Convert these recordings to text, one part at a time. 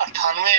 98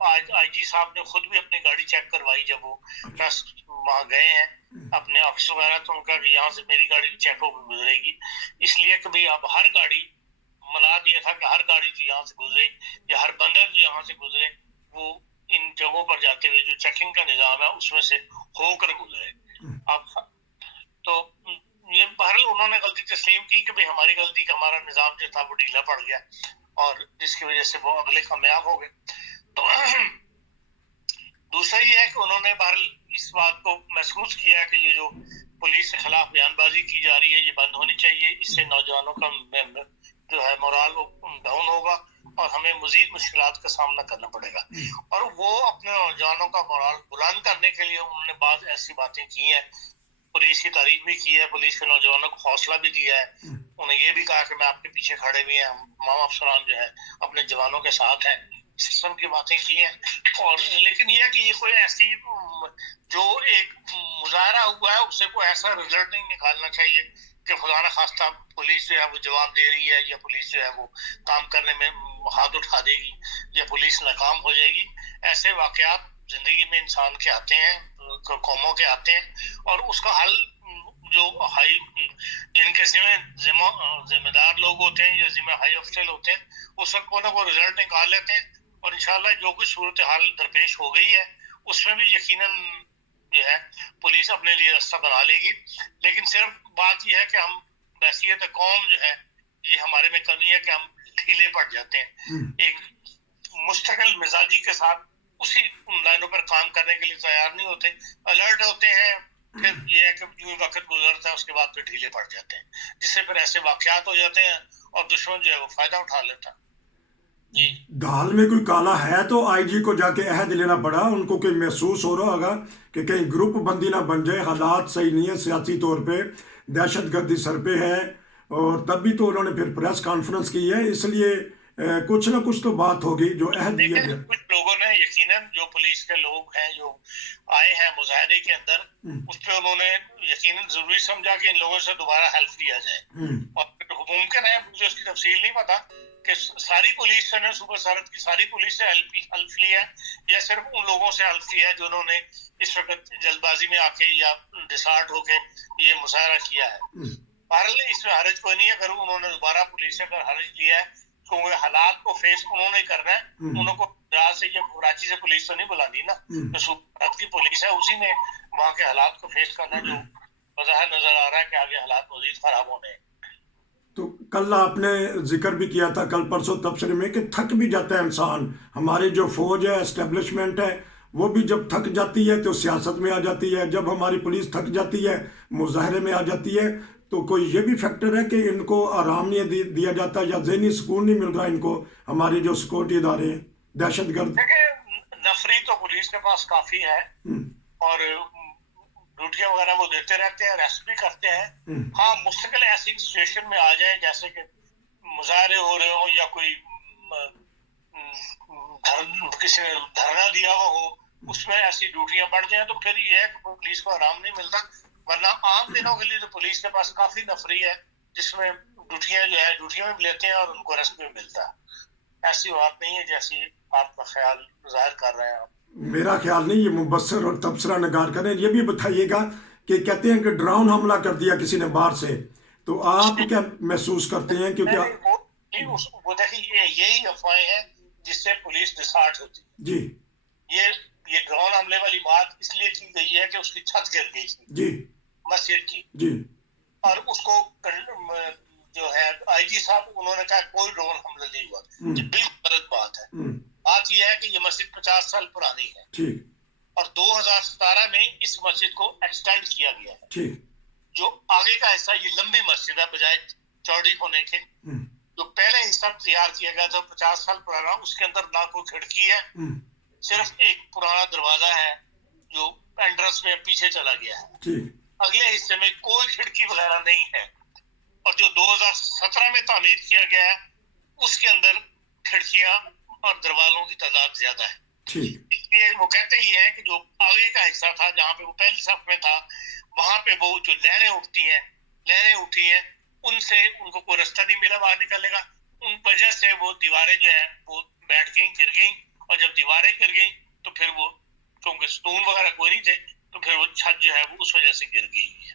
آج آئی جی صاحب نے خود بھی اپنی گاڑی چیک کروائی جب وہ پریس وہاں گئے ہیں اپنے آفس وغیرہ، تو ان کا کہ یہاں سے میری گاڑی چیک ہو کے گزرے گی، اس لیے کہ بھائی اب ہر گاڑی منا دیا تھا کہ ہر گاڑی جو یہاں سے گزرے یا ہر بندہ جو یہاں سے گزرے وہ ان جگہوں پر جاتے ہوئے جو چیکنگ کا نظام ہے اس میں سے ہو کر گزرے. اب تو یہ بہرحال انہوں نے غلطی تسلیم کی کہ بھائی ہماری غلطی کا ہمارا نظام جو تھا وہ ڈھیلا پڑ گیا اور جس کی وجہ سے وہ اگلے کامیاب ہو گئے. تو دوسرا یہ ہے کہ انہوں نے بہرحال اس بات کو محسوس کیا کہ یہ جو پولیس کے خلاف بیان بازی کی جا رہی ہے یہ بند ہونی چاہیے، اس سے نوجوانوں کا جو ہے مورال ڈاؤن ہوگا اور ہمیں مزید مشکلات کا سامنا کرنا پڑے گا. اور وہ اپنے نوجوانوں کا مورال بلند کرنے کے لیے انہوں نے بعض ایسی باتیں کی ہیں، پولیس کی تعریف بھی کی ہے، پولیس کے نوجوانوں کو حوصلہ بھی دیا ہے، انہیں یہ بھی کہا کہ میں آپ کے پیچھے کھڑے بھی ہیں، تمام افسران جو ہے اپنے جوانوں کے ساتھ ہیں، اس قسم کی باتیں کی ہیں. اور لیکن یہ کہ یہ کوئی ایسی جو ایک مظاہرہ ہوا ہے اسے کوئی ایسا رزلٹ نہیں نکالنا چاہیے کہ خدا نخواستہ پولیس جو ہے وہ جواب دے رہی ہے یا پولیس جو ہے وہ کام کرنے میں ہاتھ اٹھا دے گی یا پولیس ناکام ہو جائے گی. ایسے واقعات زندگی میں انسان کے آتے ہیں، قوموں کے آتے ہیں، اور اس کا حل جو ہائی جن کے ذمہ دار لوگ ہوتے ہیں یا ذمہ ہائی افسر ہوتے ہیں اس وقت کوئی نہ کوئی رزلٹ نکال لیتے ہیں. اور انشاءاللہ جو کچھ صورتحال درپیش ہو گئی ہے اس میں بھی یقیناً جو ہے پولیس اپنے لیے راستہ بنا لے گی. لیکن صرف بات یہ ہے کہ ہم بحیثیت قوم جو ہے یہ ہمارے میں کمی ہے کہ ہم ڈھیلے پڑ جاتے ہیں، ایک مستقل مزاجی کے ساتھ اسی لائنوں پر کام کرنے کے لیے تیار نہیں ہوتے، الرٹ ہوتے ہیں، پھر یہ ہے کہ جو وقت گزرتا ہے اس کے بعد پھر ڈھیلے پڑ جاتے ہیں، جس سے پھر ایسے واقعات ہو جاتے ہیں اور دشمن جو ہے وہ فائدہ اٹھا لیتا ہے. جی دال میں کوئی کالا ہے تو آئی جی کو جا کے عہد لینا پڑا، ان کو کوئی محسوس ہو رہا ہوگا کہ کہیں گروپ بندی نہ بن جائے، حالات صحیح نہیں ہے سیاسی طور پہ، دہشت گردی سر پہ ہے، اور تب بھی تو انہوں نے پھر پریس کانفرنس کی ہے، اس لیے کچھ نہ کچھ تو بات ہوگی جو عہد دیا گیا. کچھ لوگوں نے یقیناً جو پولیس کے لوگ ہیں جو آئے ہیں مظاہرے کے اندر اس پہ انہوں نے یقیناً ضروری سمجھا کہ ان لوگوں سے دوبارہ حلف لیا جائے، اور ممکن ہے مجھے اس کی تفصیل نہیں پتا کہ ساری پولیس نے صوبہ سرحد کی ساری پولیس سے حلف لیا ہے یا صرف ان لوگوں سے حلف لیا ہے جنہوں نے اس وقت جلد بازی میں آ کے یا ڈسارٹ ہو کے یہ مظاہرہ کیا ہے. بہرحال اس میں حرج کوئی نہیں ہے اگر انہوں نے دوبارہ پولیس سے اگر حرج لیا ہے کیونکہ حالات کو فیس انہوں نے کرنا ہے، انہوں کو سے یا کراچی سے پولیس تو نہیں بلانی نا، تو صوبہ کی پولیس ہے اسی نے وہاں کے حالات کو فیس کرنا، جو بظاہر نظر آ رہا ہے کہ آگے حالات مزید خراب ہونے ہیں. تو کل آپ نے ذکر بھی کیا تھا کل پرسوں تبصرے میں کہ تھک بھی جاتا ہے انسان، ہماری جو فوج ہے اسٹیبلشمنٹ ہے وہ بھی جب تھک جاتی ہے تو سیاست میں آ جاتی ہے، جب ہماری پولیس تھک جاتی ہے مظاہرے میں آ جاتی ہے. تو کوئی یہ بھی فیکٹر ہے کہ ان کو آرام نہیں دیا جاتا یا ذہنی سکون نہیں مل رہا ان کو، ہماری جو سیکورٹی ادارے ہیں دہشت گرد. نفری تو پولیس کے پاس کافی ہے اور ڈیوٹیاں وغیرہ وہ دیتے رہتے ہیں، ریسٹ بھی کرتے ہیں. ہاں مستقل ایسی سچویشن میں آ جائے جیسے کہ مظاہرے ہو رہے ہوں یا کوئی کسی نے دھرنا دیا ہوا ہو اس میں ایسی ڈیوٹیاں بڑھ جائیں تو پھر یہ ہے کہ پولیس کو آرام نہیں ملتا. ورنہ عام دنوں کے لیے تو پولیس کے پاس کافی نفری ہے جس میں ڈیوٹیاں جو ہے ڈیوٹیاں بھی لیتے ہیں اور ان کو ریسٹ بھی ملتا ہے. ایسی بات نہیں ہے جیسی آپ کا خیال ظاہر کر رہے ہیں آپ. میرا خیال نہیں، یہ مبصر اور تبصرہ نگار کریں. یہ بھی بتائیے گا کہ کہتے ہیں کہ ڈراؤن حملہ کر دیا کسی نے باہر سے، تو آپ کیا محسوس کرتے ہیں؟ کیونکہ وہ دیکھیں یہی افواہیں ہیں جس سے پولیس ڈسارٹ ہوتی ہے. جی یہ ڈرون حملے والی بات اس لیے کی گئی ہے کہ اس کی چھت گر گئی تھی جی مسجد کی، جی، اور اس کو جو ہے آئی جی صاحب انہوں نے کہا کوئی ڈرون حملہ نہیں ہوا. یہ بالکل غلط بات ہے. بات یہ ہے کہ یہ مسجد 50 سال پرانی ہے ٹھیک، اور 2017 میں اس مسجد کو ایکسٹینڈ کیا گیا ہے. ٹھیک، جو آگے کا حصہ یہ لمبی مسجد ہے بجائے چوڑی ہونے کے. جو پہلے حصہ تیار کیا گیا تھا 50 سال پرانا، اس کے اندر نہ کوئی کھڑکی ہے، صرف ایک پرانا دروازہ ہے جو انٹرنس میں پیچھے چلا گیا ہے. اگلے حصے میں کوئی کھڑکی وغیرہ نہیں ہے، اور جو 2017 میں تعمیر کیا گیا ہے اس کے اندر کھڑکیاں اور دروازوں کی تعداد زیادہ ہے. اس لیے وہ کہتے ہی ہیں کہ جو آگے کا حصہ تھا جہاں پہ وہ پہلی صف میں تھا وہاں پہ وہ جو لہریں اٹھی ہیں ان سے ان کو کوئی راستہ نہیں ملا باہر نکلنے کا. ان وجہ سے وہ دیواریں جو ہیں وہ بیٹھ گئیں، گر گئیں، اور جب دیواریں گر گئی تو پھر وہ کیونکہ ستون وغیرہ کوئی نہیں تھے تو پھر وہ چھت جو ہے وہ اس وجہ سے گر گئی ہے.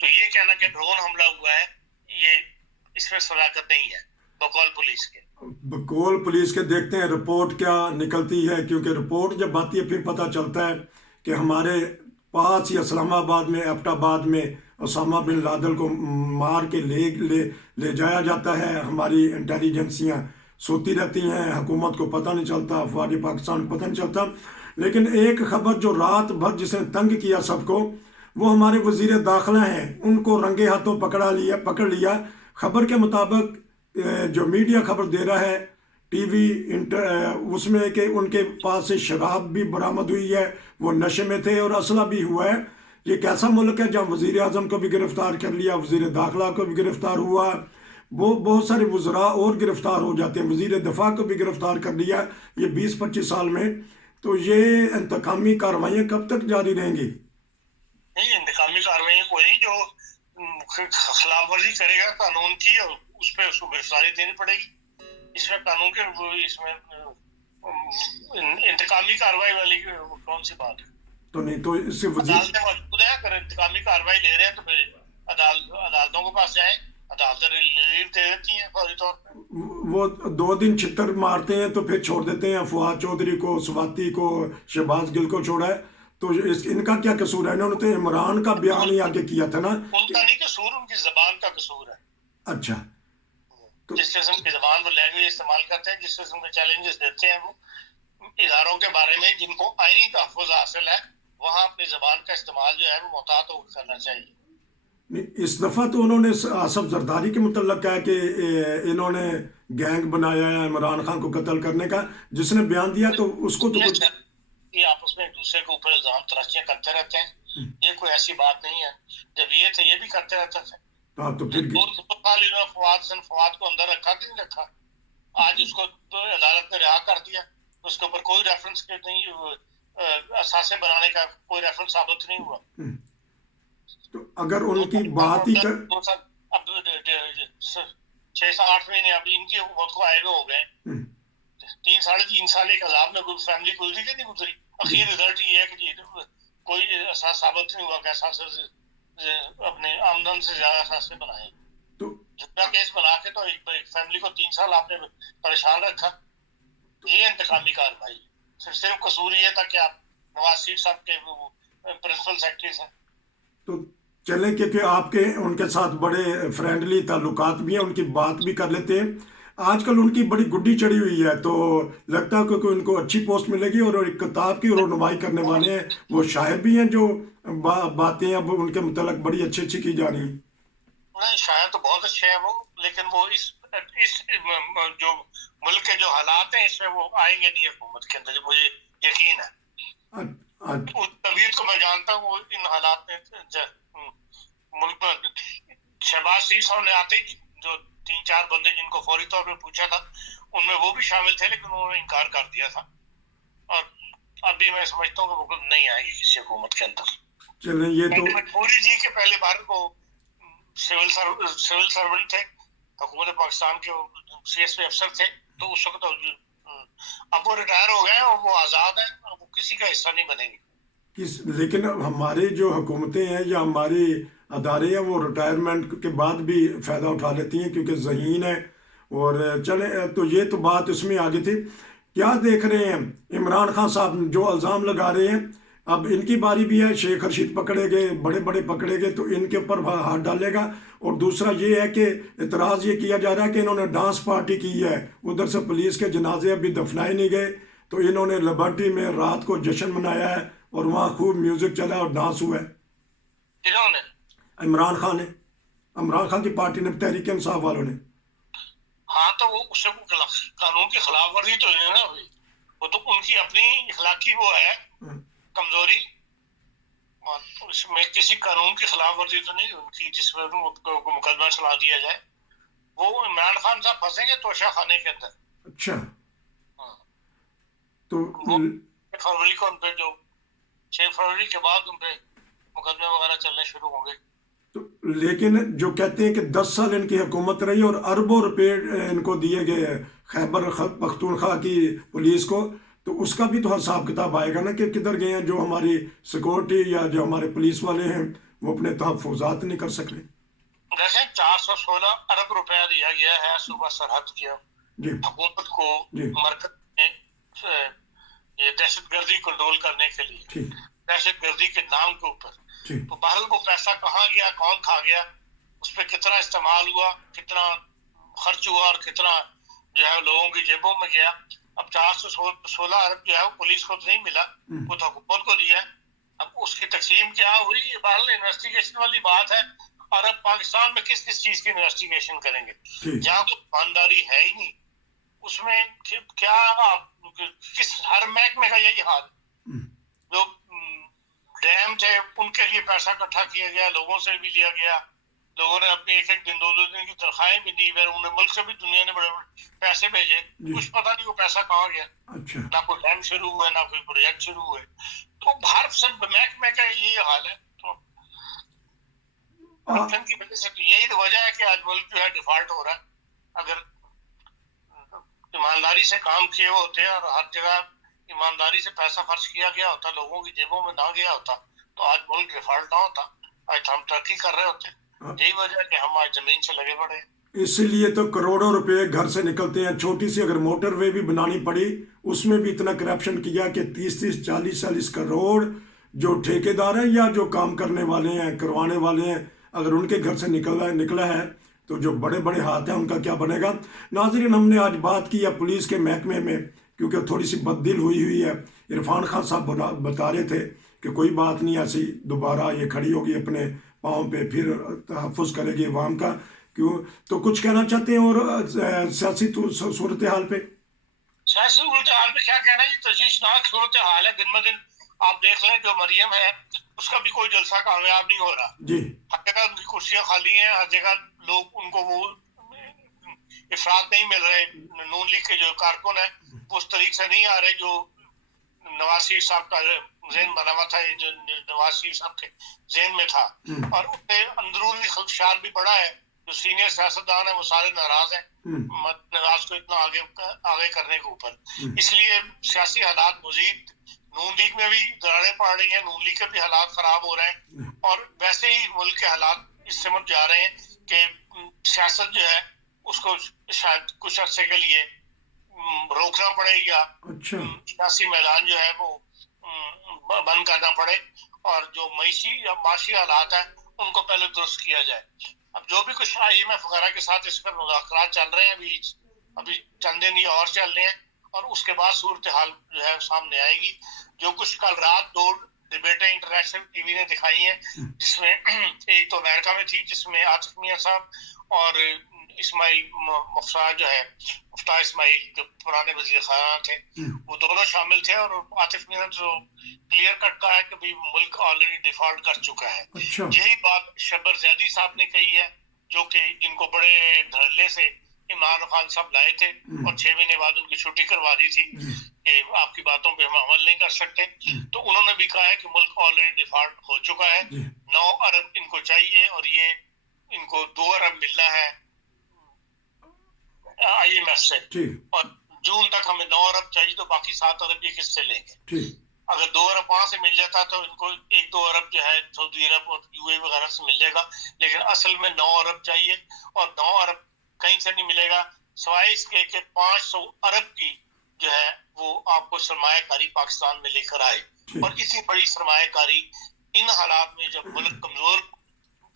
تو یہ کہنا کہ ڈرون حملہ ہوا ہے یہ اس میں صداقت نہیں ہے بقول پولیس کے. بقول پولیس کے دیکھتے ہیں رپورٹ کیا نکلتی ہے، کیونکہ رپورٹ جب آتی ہے پھر پتہ چلتا ہے کہ ہمارے پاس ہی اسلام آباد میں ایبٹ آباد میں اسامہ بن لادن کو مار کے لے جایا جاتا ہے. ہماری انٹیلیجنسیاں سوتی رہتی ہیں، حکومت کو پتہ نہیں چلتا، افواج پاکستان کو پتہ نہیں چلتا. لیکن ایک خبر جو رات بھر جس نے تنگ کیا سب کو، وہ ہمارے وزیر داخلہ ہیں، ان کو رنگے ہاتھوں پکڑ لیا. خبر کے مطابق جو میڈیا خبر دے رہا ہے ٹی وی اس میں کہ ان کے پاس سے شراب بھی برآمد ہوئی ہے، وہ نشے میں تھے اور اسلحہ بھی ہوا ہے. یہ کیسا ملک ہے جہاں وزیر اعظم کو بھی گرفتار کر لیا، وزیر داخلہ کو بھی گرفتار ہوا، وہ بہت سارے وزراء اور گرفتار ہو جاتے ہیں، وزیر دفاع کو بھی گرفتار کر لیا یہ 20-25 سال میں. تو یہ انتقامی کارروائیاں کب تک جاری رہیں گی؟ نہیں، انتقامی کارروائیاں کوئی نہیں، جو خلاف ورزی کرے گا قانون کی اور اس پہ اس کو گرفتاری دینی پڑے گی. اس میں قانون کے اس میں انتقامی کارروائی والی کون سی بات ہے؟ تو نہیں تو اس سے عدالتیں موجود ہیں، اگر انتقامی کارروائی لے رہے ہیں تو پھر عدالتوں کے پاس جائیں، عدالتیں ریلیف دے دیتی ہیں فوری طور پہ. وہ 2 دن چھتر مارتے ہیں تو پھر چھوڑ دیتے ہیں. فواد چودھری کو، سواتی کو، شہباز گل کو چھوڑا ہے. تو ان کا کیا قصور ہے؟ انہوں نے تو عمران کا بیان ہی آگے کیا تھا نا. ان کا نہیں قصور، ان کی زبان کا قصور ہے. اچھا، جس قسم کی زبان وہ لینگویج استعمال کرتے ہیں، جس قسم کے چیلنجز دیتے ہیں وہ اداروں کے بارے میں جن کو آئینی تحفظ حاصل ہے، وہاں اپنی زبان کا استعمال جو ہے وہ محتاط ہو کر کرنا چاہیے. اس دفعہ تو انہوں نے آصف زرداری کے متعلق کہا کہ انہوں نے گینگ بنایا ہے عمران خان کو قتل کرنے کا. جس نے بیان دیا تو اس کو تو کچھ یہ آپس میں ایک دوسرے کے اوپر الزام تراشیاں کرتے رہتے ہیں، یہ کوئی ایسی بات نہیں ہے. جب یہ تھے یہ بھی کرتے رہتے تھے. ہاں تو پھر فواد کو اندر رکھا کہ نہیں رکھا؟ آج اس کو عدالت نے رہا کر دیا، اس کے اوپر کوئی ریفرنس نہیں، اثاثے بنانے کا کوئی ریفرنس ثابت نہیں ہوا. تو اگر ان کی بات ہی کر اب 6-8 مہینے اب ان کی حکومت کو آئے ہوئے ہو گئے، 3-3.5 سال ایک عذاب میں فیملی گزری کہ نہیں گزری. اخیر رزلٹ یہ ہے کہ کوئی احساس ثابت نہیں ہوا کہ احساس اپنے آمدن سے زیادہ احساسے بنائے. جھوٹا کیس بنا کے تو ایک فیملی کو 3 سال آپ نے پریشان رکھا. یہ انتقامی کارروائی. صرف قصور یہ تھا کہ آپ نواز شریف صاحب کے پرنسپل سیکرٹریز ہیں. تو چلیں کہ آپ کے ان کے ساتھ بڑے فرینڈلی تعلقات بھی ہیں، ان کی بات بھی کر لیتے ہیں. آج کل ان کی بڑی گڈی چڑھی ہوئی ہے، تو لگتا ہے کہ ان کو اچھی پوسٹ ملے گی. اور ایک کتاب کی رونمائی کرنے والے ہیں، وہ شاعر بھی ہیں جو باتیں اب ان کے متعلق بڑی اچھی کی جا رہی ہیں. شاعر تو بہت اچھے ہیں وہ، لیکن وہ اس جو ملک کے جو حالات ہیں اس میں وہ آئیں گے نہیں حکومت کے اندر، مجھے یقین ہے. اس طبیعت کو میں جانتا ہوں، وہ ان حالات میں ملک میں شہباز شریف صاحب نے آتے ہی جو 3-4 بندے جن کو فوری طور پہ پوچھا تھا ان میں وہ بھی شامل تھے، لیکن انہوں نے انکار کر دیا تھا. اور ابھی میں سمجھتا ہوں کہ وہ نہیں آئے گی کسی حکومت کے اندر. چلیں یہ تو پوری جی کے پہلے بار وہ سول سرونٹ تھے حکومت پاکستان کے، سی ایس پی افسر تھے، تو اس وقت اب وہ ریٹائر ہو گئے ہیں اور وہ آزاد ہیں، وہ کسی کا حصہ نہیں بنیں گے. لیکن ہماری جو حکومتیں ہیں یا ہماری ادارے ہیں وہ ریٹائرمنٹ کے بعد بھی فائدہ اٹھا لیتی ہیں کیونکہ ذہین ہے. اور چلیں تو یہ تو بات اس میں آگے تھی. کیا دیکھ رہے ہیں عمران خان صاحب جو الزام لگا رہے ہیں، اب ان کی باری بھی ہے. شیخ رشید پکڑے گئے، بڑے پکڑے گئے تو ان کے اوپر ہاتھ ڈالے گا. اور دوسرا یہ ہے کہ اعتراض یہ کیا جا رہا ہے کہ انہوں نے ڈانس پارٹی کی ہے، ادھر سے پولیس کے جنازے ابھی دفنائے نہیں گئے، تو انہوں نے لبرٹی میں رات کو جشن منایا ہے اور وہاں خوب میوزک چلا اور ڈانس ہوا ہے. عمران خان نے، عمران خان کی پارٹی نے، تحریک انصاف والوں نے. ہاں تو وہ اس سے قانون کی خلاف ورزی تو نہیں نا ہوئی، وہ تو ان کی اپنی اخلاقی وہ ہے کمزوری. اس میں کسی قانون کی خلاف ورزی تو نہیں ان کی جس میں مقدمہ چلا دیا جائے. وہ عمران خان صاحب پھنسیں گے توشہ خانے کے اندر. اچھا، تو 6 فروری کو ان پہ جو 6 فروری کے بعد ان پہ مقدمے وغیرہ چلنے شروع ہوں گے. تو لیکن جو کہتے ہیں کہ 10 سال ان کی حکومت رہی اور اربوں روپے ان کو دیے گئے خیبر پختونخوا کی پولیس کو، تو اس کا بھی تو حساب کتاب آئے گا نا کہ کدھر گئے ہیں جو ہماری سیکورٹی یا جو ہمارے پولیس والے ہیں وہ اپنے تحفظات نہیں کر سک رہے. دیکھیں 416 ارب روپیہ دیا گیا ہے صوبہ سرحد کی جی حکومت کو جی مرکز میں یہ دہشت گردی کنٹرول کرنے کے لیے، ٹھیک دہشت گردی کے نام کے اوپر. ٹھیک تو بہرحال وہ پیسہ کہاں گیا، کون کھا گیا، اس پہ کتنا استعمال ہوا، کتنا خرچ ہوا اور کتنا جو ہے لوگوں کی جیبوں میں گیا. اب 416 ارب جو ہے وہ پولیس کو تو نہیں ملا، وہ تو حکومت کو دیا. اب اس کی تقسیم کیا ہوئی، یہ بہرحال انویسٹیگیشن والی بات ہے. اور اب پاکستان میں کس چیز کی انویسٹیگیشن کریں گے جہاں تو ایمانداری ہے ہی نہیں. اس میں کیا کس ہر محکمے کا یہی حال. جو ڈیم تھے ان کے لیے پیسہ اکٹھا کیا گیا، لوگوں سے بھی لیا گیا، لوگوں نے اپنے ایک دن دو دن کی تنخواہیں بھی دی، انہیں ملک سے بھی دنیا نے بڑے بڑے پیسے بھیجے، کچھ پتہ نہیں وہ پیسہ کہاں گیا. نہ کوئی ڈیم شروع ہوئے نہ کوئی پروجیکٹ شروع ہوئے. تو بھارت سے محکمے کا یہی حال ہے. تو کرپشن کی وجہ سے یہی تو وجہ ہے کہ آج ملک جو ہے ڈیفالٹ ہو رہا ہے. اگر ایمانداری سے کام کیے ہوتے اور ہر جگہ ایمانداری سے پیسہ خرچ کیا گیا ہوتا، لوگوں کی جیبوں میں نہ گیا ہوتا، تو آج ملک ڈیفالٹ نہ ہوتا، آج ہم ترقی کر رہے ہوتے. یہی وجہ ہے کہ ہم آج زمین سے لگے پڑے. اسی لیے تو کروڑوں روپے گھر سے نکلتے ہیں. چھوٹی سی اگر موٹر وے بھی بنانی پڑی اس میں بھی اتنا کرپشن کیا کہ 30 40 کروڑ جو ٹھیکیدار ہیں یا جو کام کرنے والے ہیں کروانے والے ہیں، اگر ان کے گھر سے نکلا ہے تو جو بڑے بڑے ہاتھ ہیں ان کا کیا بنے گا. ناظرین، ہم نے آج بات کی ہے پولیس کے محکمے میں، کیونکہ تھوڑی سی بددل ہوئی ہے. عرفان خان صاحب بتا رہے تھے کہ کوئی بات نہیں، ایسی دوبارہ یہ کھڑی ہوگی اپنے پاؤں پہ، پھر تحفظ کرے گی عوام کا. کیوں تو کچھ کہنا چاہتے ہیں اور سیاسی صورتحال پہ؟ سیاسی صورتحال پہ کیا کہنا ہے، یہ تشویشناک صورتحال ہے. دن بہ دن آپ دیکھ لیں جو مریم ہے اس کا بھی کوئی جلسہ کامیاب نہیں ہو رہا. جی ہر جگہ ان کی کرسیاں خالی ہیں، ہر جگہ لوگ ان کو وہ افراد نہیں مل رہے. نون لیگ کے جو کارکن ہیں وہ اس طریقے سے نہیں آ رہے جو نواز شریف صاحب کا ذہن بنا ہوا تھا، جو نواز شریف صاحب کے ذہن میں تھا. اور اس سے اندرونی خدشات بھی بڑا ہے. جو سینئر سیاستدان ہیں وہ سارے ناراض ہیں نواز کو اتنا آگے کرنے کے اوپر. اس لیے سیاسی حالات مزید نون لیگ میں بھی دراریں پڑ رہی ہیں، نون لیگ کے بھی حالات خراب ہو رہے ہیں. اور ویسے ہی ملک کے حالات اس سمجھ جا رہے ہیں کہ سیاست جو ہے اس کو شاید کچھ عرصے کے لیے روکنا پڑے یا سیاسی میدان جو ہے وہ بند کرنا پڑے، اور جو معاشی حالات ہیں ان کو پہلے درست کیا جائے. اب جو بھی کچھ IMF وغیرہ کے ساتھ اس پر مذاکرات چل رہے ہیں، ابھی چند دن یہ اور چل رہے ہیں، اور اس کے بعد صورتحال جو ہے سامنے آئے گی. جو کچھ کل رات 2 ڈبیٹیں انٹرنیشنل ٹی وی نے دکھائی ہیں، جس میں ایک تو امریکہ میں تھی جس میں عاطف میاں صاحب اور اسماعیل مفتاح جو ہے مفتاح اسماعیل جو پرانے وزیر خزانہ تھے وہ دونوں شامل تھے. اور عاطف میاں نے جو کلیئر کٹ کہا ہے کہ بھی ملک آلریڈی ڈیفالٹ کر چکا ہے. یہی بات شبر زیدی صاحب نے کہی ہے، جو کہ جن کو بڑے دھڑلے سے عمران خان صاحب لائے تھے اور 6 مہینے بعد ان کی چھٹی کروا دی تھی کہ آپ کی باتوں پہ ہم عمل نہیں کر سکتے. تو انہوں نے بھی کہا ہے کہ ملک آلریڈی ڈیفالٹ ہو چکا ہے. 9 ارب ان کو چاہیے اور یہ ان کو 2 ارب ملنا ہے IMF سے، اور جون تک ہمیں 9 ارب چاہیے، تو باقی 7 ارب یہ کس سے لیں گے. اگر 2 ارب وہاں سے مل جاتا تو ان کو 1-2 ارب جو ہے سعودی عرب اور UAE وغیرہ سے مل جائے گا. لیکن اصل میں 9 ارب چاہیے، اور 9 ارب کہیں سے نہیں ملے گا سوائے اس کے کہ 500 ارب کی جو ہے وہ آپ کو سرمایہ کاری پاکستان میں لے کر آئے. اور اسی بڑی سرمایہ کاری ان حالات میں جب ملک کمزور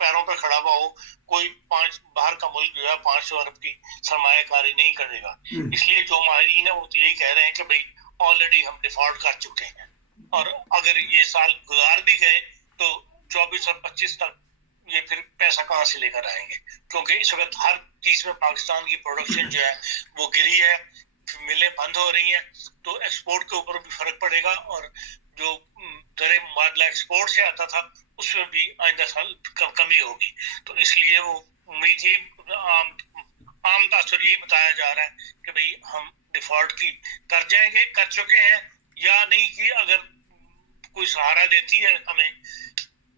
پیروں پہ کھڑا ہوا ہو، کوئی باہر کا ملک جو ہے 500 ارب کی سرمایہ کاری نہیں کرے گا. اس لیے جو ماہرین ہیں وہ تو یہی کہہ رہے ہیں کہ بھائی آلریڈی ہم ڈیفالٹ کر چکے ہیں، اور اگر یہ سال گزار بھی گئے تو 24 اور 25 تک یہ پھر پیسہ کہاں سے لے کر آئیں گے، کیونکہ اس وقت ہر چیز میں پاکستان کی پروڈکشن جو ہے وہ گری ہے، ملیں بند ہو رہی ہیں، تو ایکسپورٹ کے اوپر بھی فرق پڑے گا. اور جو زر مبادلہ ایکسپورٹ سے آتا تھا اس میں بھی آئندہ سال کمی ہوگی. تو اس لیے وہ امید یہ عام تاثر یہی بتایا جا رہا ہے کہ بھئی ہم ڈیفالٹ کی کر جائیں گے، کر چکے ہیں یا نہیں کی. اگر کوئی سہارا دیتی ہے ہمیں